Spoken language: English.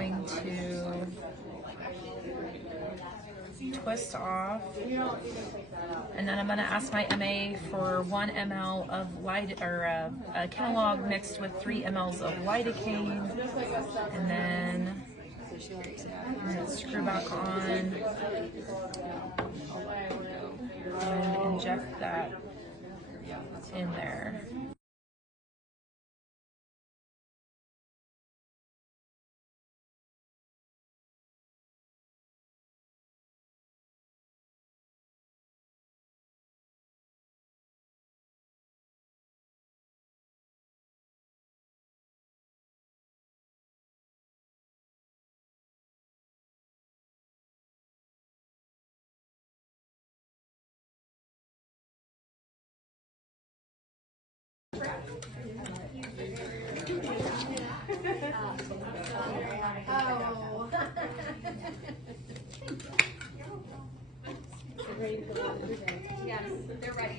going to twist off, and then I'm going to ask my MA for 1 ml of Kenalog mixed with 3 mLs of lidocaine, and then I'm going to screw back on and inject that in there. Yes, they're ready.